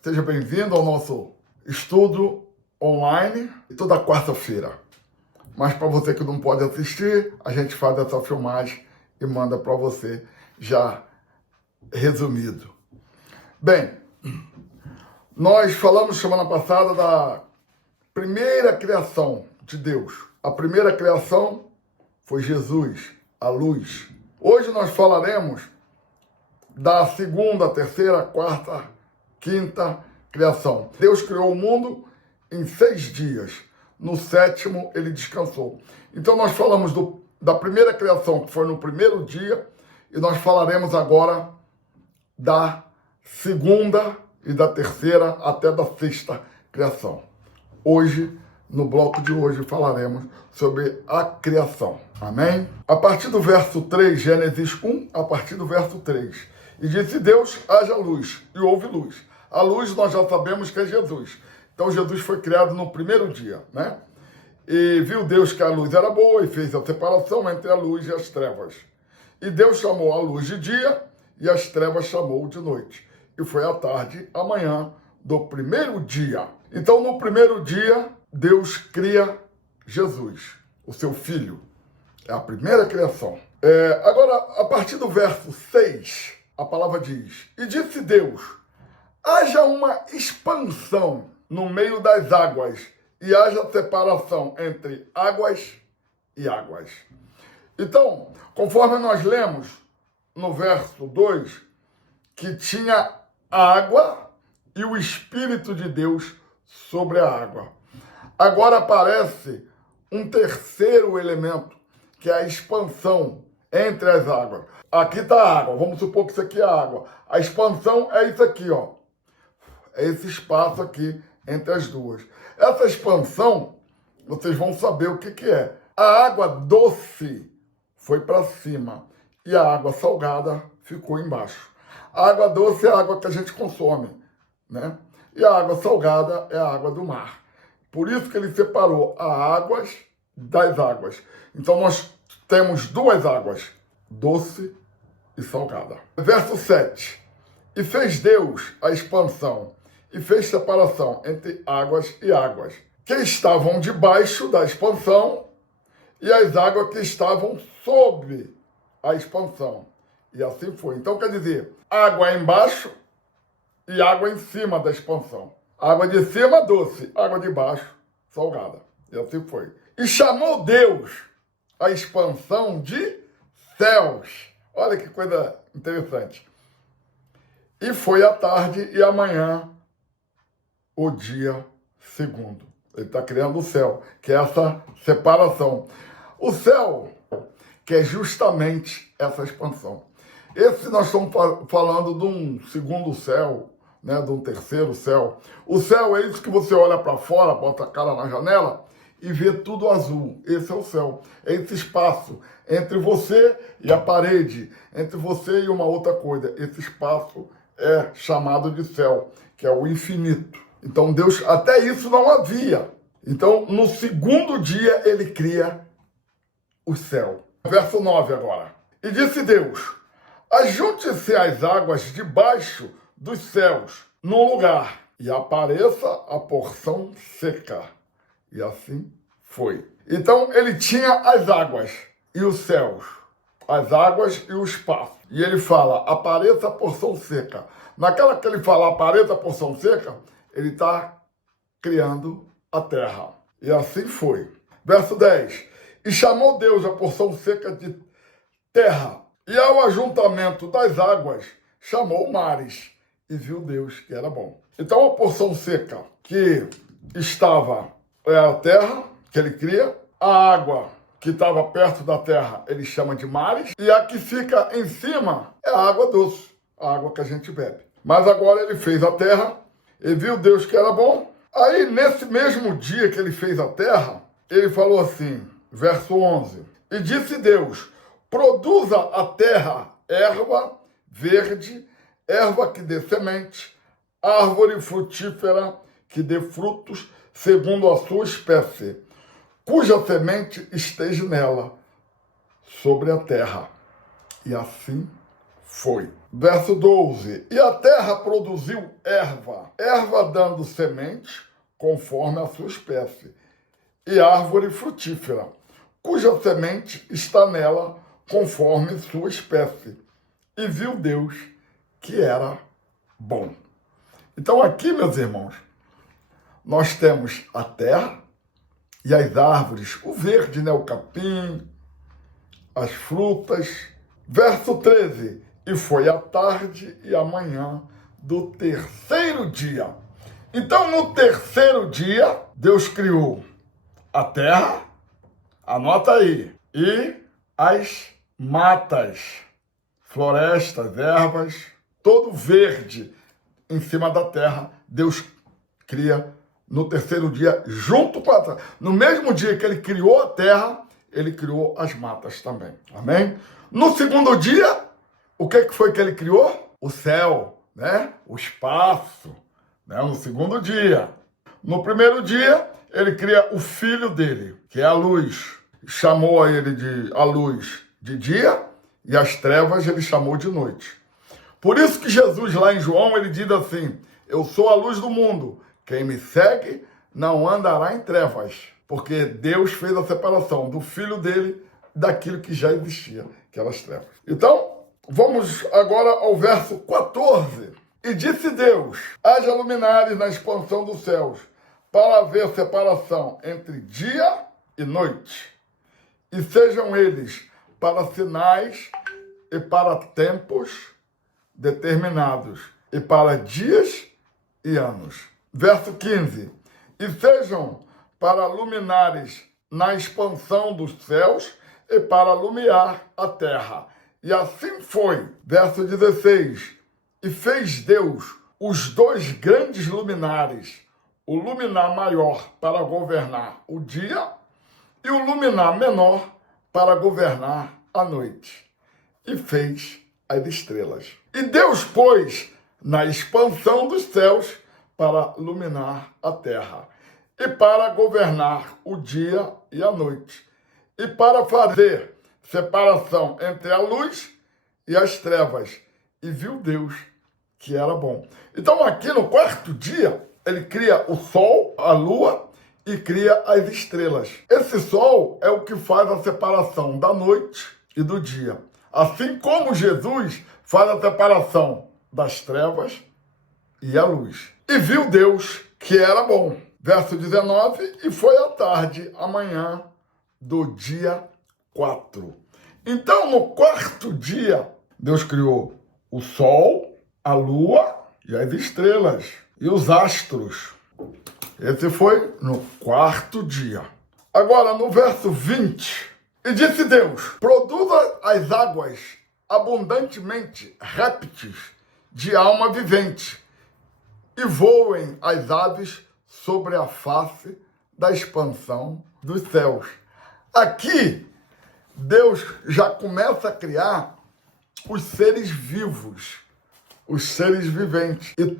Seja bem-vindo ao nosso estudo online toda quarta-feira. Mas para você que não pode assistir, a gente faz essa filmagem e manda para você já resumido. Bem, nós falamos semana passada da primeira criação de Deus. A primeira criação foi Jesus, a luz. Hoje nós falaremos da segunda, terceira, quarta, quinta criação. Deus criou o mundo em 6 dias. No 7º, ele descansou. Então nós falamos da primeira criação, que foi no primeiro dia, e nós falaremos agora da segunda e da terceira até da 6ª criação. Hoje, no bloco de hoje, falaremos sobre a criação. Amém? A partir do verso 3, Gênesis 1, a partir do verso 3. E disse Deus, haja luz, e houve luz. A luz nós já sabemos que é Jesus. Então Jesus foi criado no primeiro dia, né? E viu Deus que a luz era boa e fez a separação entre a luz e as trevas. E Deus chamou a luz de dia e as trevas chamou de noite. E foi a tarde, a manhã do primeiro dia. Então no primeiro dia, Deus cria Jesus, o seu filho. É a primeira criação. Agora, a partir do verso 6, a palavra diz: E disse Deus, haja uma expansão no meio das águas, e haja separação entre águas e águas. Então, conforme nós lemos no verso 2, que tinha água e o Espírito de Deus sobre a água. Agora aparece um terceiro elemento, que é a expansão entre as águas. Aqui está a água, vamos supor que isso aqui é a água. A expansão é isso aqui, ó. É esse espaço aqui entre as duas. Essa expansão, vocês vão saber o que é. A água doce foi para cima e a água salgada ficou embaixo. A água doce é a água que a gente consome, né? E a água salgada é a água do mar. Por isso que ele separou as águas das águas. Então nós temos duas águas, doce e salgada. Verso 7. E fez Deus a expansão e fez separação entre águas e águas, que estavam debaixo da expansão, e as águas que estavam sob a expansão. E assim foi. Então quer dizer, água embaixo e água em cima da expansão. Água de cima, doce. Água de baixo, salgada. E assim foi. E chamou Deus a expansão de céus. Olha que coisa interessante. E foi a tarde e a manhã o dia segundo. Ele está criando o céu, que é essa separação. O céu, que é justamente essa expansão. Esse nós estamos falando de um segundo céu, né, de um terceiro céu. O céu é isso que você olha para fora, bota a cara na janela e vê tudo azul. Esse é o céu. É esse espaço entre você e a parede, entre você e uma outra coisa. Esse espaço é chamado de céu, que é o infinito. Então Deus, até isso não havia. Então no segundo dia ele cria o céu. Verso 9 agora. E disse Deus, ajunte-se as águas debaixo dos céus num lugar e apareça a porção seca. E assim foi. Então ele tinha as águas e os céus, as águas e o espaço. E ele fala, apareça a porção seca. Naquela que ele fala, apareça a porção seca, ele está criando a terra. E assim foi. Verso 10. E chamou Deus a porção seca de terra, e ao ajuntamento das águas chamou mares, e viu Deus que era bom. Então a porção seca que estava é a terra, que ele cria, a água que estava perto da terra ele chama de mares, e a que fica em cima é a água doce, a água que a gente bebe. Mas agora ele fez a terra, e viu Deus que era bom. Aí nesse mesmo dia que ele fez a terra, ele falou assim, verso 11, e disse Deus, produza a terra erva verde, erva que dê semente, árvore frutífera que dê frutos segundo a sua espécie, cuja semente esteja nela, sobre a terra. E assim foi. Verso 12. E a terra produziu erva, erva dando semente, conforme a sua espécie, e árvore frutífera, cuja semente está nela, conforme sua espécie. E viu Deus que era bom. Então aqui, meus irmãos, nós temos a terra e as árvores, o verde, né, o capim, as frutas. Verso 13. E foi a tarde e a manhã do terceiro dia. Então, no terceiro dia, Deus criou a terra, anota aí, e as matas, florestas, ervas, todo verde em cima da terra, Deus cria no terceiro dia, junto com a terra. No mesmo dia que ele criou a terra, ele criou as matas também. Amém? No segundo dia, o que foi que ele criou? O céu, né? O espaço, né? No segundo dia. No primeiro dia, ele cria o filho dele, que é a luz. Chamou a ele a luz de dia e as trevas ele chamou de noite. Por isso que Jesus, lá em João, ele diz assim: eu sou a luz do mundo. Quem me segue não andará em trevas. Porque Deus fez a separação do filho dele daquilo que já existia, aquelas trevas. Então, vamos agora ao verso 14. E disse Deus: haja luminares na expansão dos céus, para haver separação entre dia e noite. E sejam eles para sinais e para tempos determinados, e para dias e anos. Verso 15. E sejam para luminares na expansão dos céus e para iluminar a terra. E assim foi. Verso 16. E fez Deus os dois grandes luminares, o luminar maior para governar o dia e o luminar menor para governar a noite. E fez as estrelas. E Deus pôs na expansão dos céus para iluminar a terra, e para governar o dia e a noite, e para fazer separação entre a luz e as trevas. E viu Deus que era bom. Então aqui no quarto dia, ele cria o sol, a lua, e cria as estrelas. Esse sol é o que faz a separação da noite e do dia. Assim como Jesus faz a separação das trevas e a luz. E viu Deus que era bom. Verso 19, e foi a tarde, amanhã do dia 4. Então, no quarto dia, Deus criou o sol, a lua e as estrelas e os astros. Esse foi no quarto dia. Agora, no verso 20, e disse Deus: produza as águas abundantemente répteis de alma vivente, e voem as aves sobre a face da expansão dos céus. Aqui, Deus já começa a criar os seres vivos, os seres viventes. E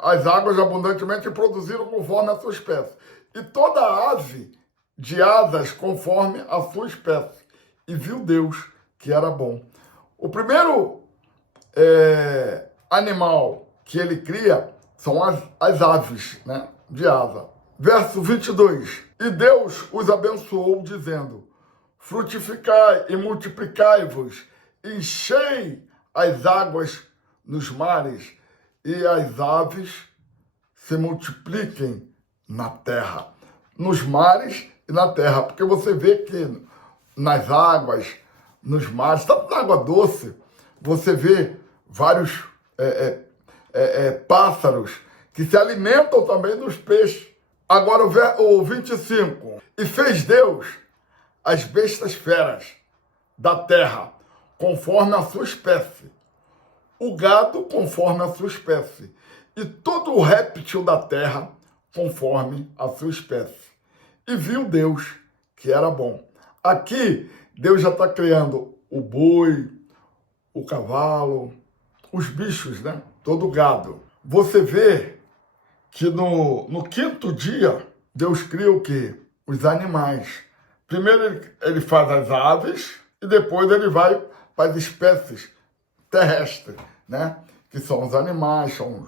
as águas abundantemente produziram conforme a sua espécie. E toda ave de asas conforme a sua espécie. E viu Deus que era bom. O primeiro animal que ele cria são as aves, né, de asa. Verso 22. E Deus os abençoou, dizendo: frutificai e multiplicai-vos, enchei as águas nos mares, e as aves se multipliquem na terra. Nos mares e na terra. Porque você vê que nas águas, nos mares, tanto na água doce, você vê vários pássaros que se alimentam também dos peixes. Agora o 25. E fez Deus as bestas feras da terra, conforme a sua espécie, o gado conforme a sua espécie, e todo o réptil da terra conforme a sua espécie. E viu Deus que era bom. Aqui, Deus já está criando o boi, o cavalo, os bichos, né? Todo o gado. Você vê que no quinto dia, Deus cria o quê? Os animais. Primeiro ele faz as aves e depois ele vai para as espécies terrestres, né? Que são os animais, são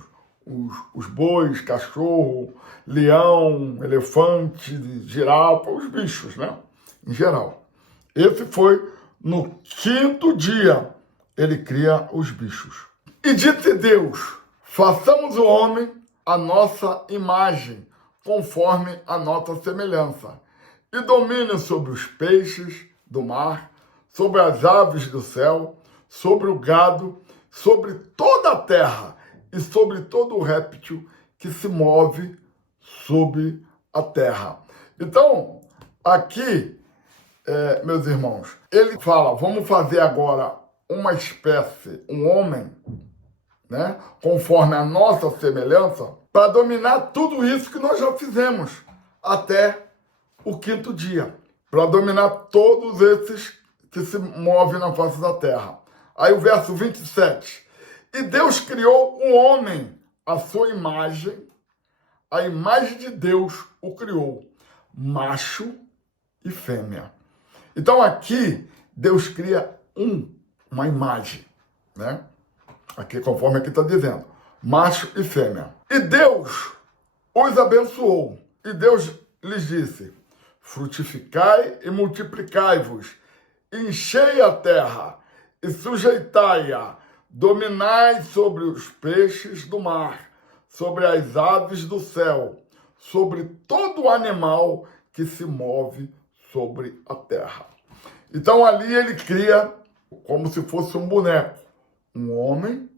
os bois, cachorro, leão, elefante, girafa, os bichos, né? Em geral. Esse foi no 5º dia, ele cria os bichos. E disse Deus, façamos o homem a nossa imagem, conforme a nossa semelhança, e domine sobre os peixes do mar, sobre as aves do céu, sobre o gado, sobre toda a terra e sobre todo o réptil que se move sobre a terra. Então, aqui, meus irmãos, ele fala, vamos fazer agora uma espécie, um homem, né, conforme a nossa semelhança, para dominar tudo isso que nós já fizemos até o 5º dia, para dominar todos esses que se movem na face da terra. Aí o verso 27, e Deus criou o homem à sua imagem, a imagem de Deus o criou, macho e fêmea. Então aqui, Deus cria uma imagem, né? Aqui, conforme aqui está dizendo, macho e fêmea. E Deus os abençoou. E Deus lhes disse, frutificai e multiplicai-vos, enchei a terra e sujeitai-a, dominai sobre os peixes do mar, sobre as aves do céu, sobre todo animal que se move sobre a terra. Então ali ele cria como se fosse um boneco, um homem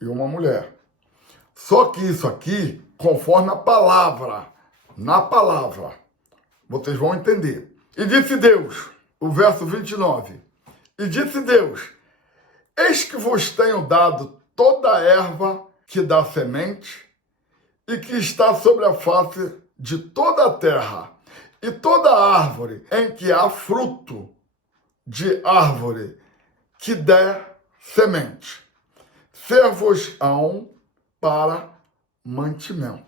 e uma mulher. Só que isso aqui, conforme a palavra, na palavra, vocês vão entender. E disse Deus, o verso 29, e disse Deus, eis que vos tenho dado toda a erva que dá semente e que está sobre a face de toda a terra, e toda árvore em que há fruto de árvore que der semente, ser-vos-ão para mantimento.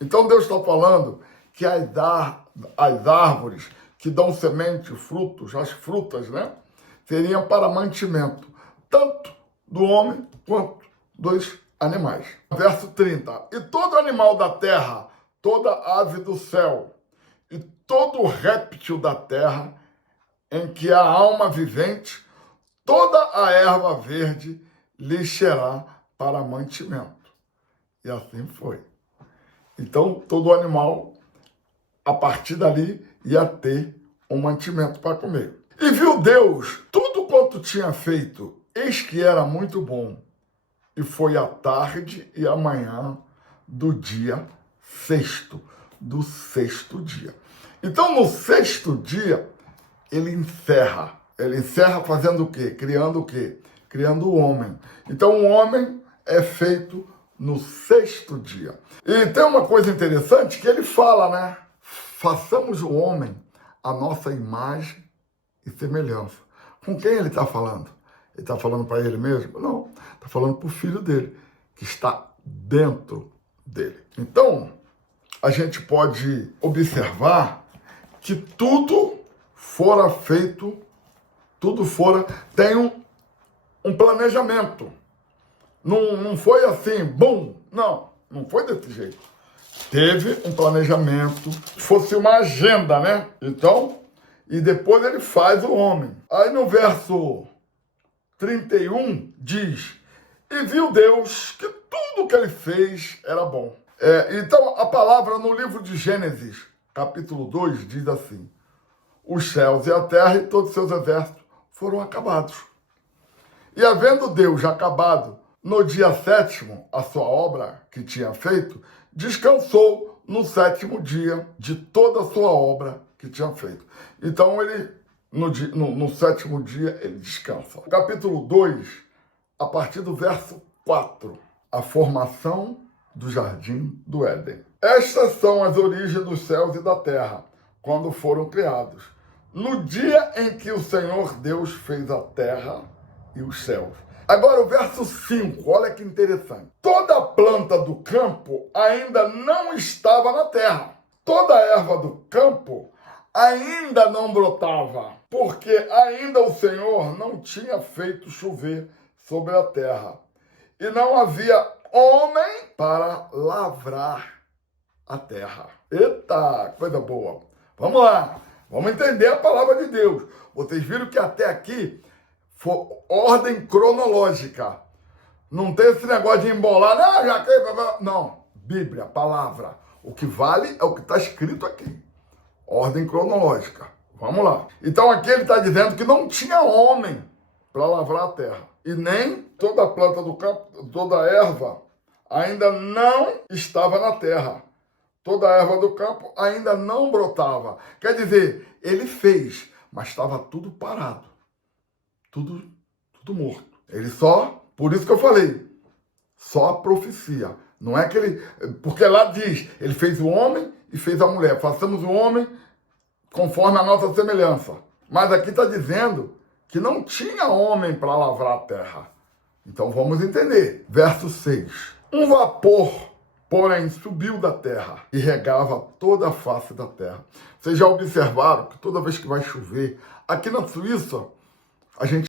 Então Deus está falando que as árvores que dão semente, frutos, as frutas, né, seriam para mantimento, tanto do homem quanto dos animais. Verso 30. E todo animal da terra, toda ave do céu, e todo réptil da terra, em que há alma vivente, toda a erva verde lhe será para mantimento. E assim foi. Então, todo animal, a partir dali, ia ter um mantimento para comer. E viu Deus tudo quanto tinha feito, eis que era muito bom. E foi a tarde e a manhã do dia 6º, do 6º dia. Então, no 6º dia, ele encerra. Ele encerra fazendo o quê? Criando o quê? Criando o homem. Então, o homem é feito no 6º dia. E tem uma coisa interessante que ele fala, né? Façamos o homem a nossa imagem e semelhança. Com quem ele está falando? Ele está falando para ele mesmo? Não. Está falando para o filho dele, que está dentro dele. Então, a gente pode observar que tudo fora feito, tem um planejamento. Não foi assim, bum, não foi desse jeito. Teve um planejamento, fosse uma agenda, né? Então, e depois ele faz o homem. Aí no verso 31 diz, e viu Deus que tudo que ele fez era bom. Então, a palavra no livro de Gênesis, capítulo 2, diz assim, os céus e a terra e todos os seus exércitos foram acabados. E havendo Deus acabado no dia 7º a sua obra que tinha feito, descansou no 7º dia de toda a sua obra que tinha feito. Então, ele, no 7º dia, ele descansa. Capítulo 2, a partir do verso 4, a formação do jardim do Éden. Estas são as origens dos céus e da terra, quando foram criados. No dia em que o Senhor Deus fez a terra e os céus. Agora o verso 5, olha que interessante. Toda planta do campo ainda não estava na terra. Toda erva do campo ainda não brotava. porque ainda o Senhor não tinha feito chover sobre a terra, e não havia homem para lavrar a terra. Eita, coisa boa. Vamos lá, vamos entender a palavra de Deus. Vocês viram que até aqui foi ordem cronológica. Não tem esse negócio de embolar, não, já que... Não, Bíblia, palavra. O que vale é o que está escrito aqui. Ordem cronológica. Vamos lá. Então aqui ele está dizendo que não tinha homem para lavrar a terra. E nem toda a planta do campo, toda a erva ainda não estava na terra. Toda a erva do campo ainda não brotava. Quer dizer, ele fez, mas estava tudo parado. Tudo morto. Ele só, por isso que eu falei, só a profecia. Não é que ele, porque lá diz, ele fez o homem e fez a mulher. Façamos o homem conforme a nossa semelhança. Mas aqui está dizendo que não tinha homem para lavrar a terra. Então vamos entender. Verso 6. Um vapor, porém, subiu da terra e regava toda a face da terra. Vocês já observaram que toda vez que vai chover, aqui na Suíça, a gente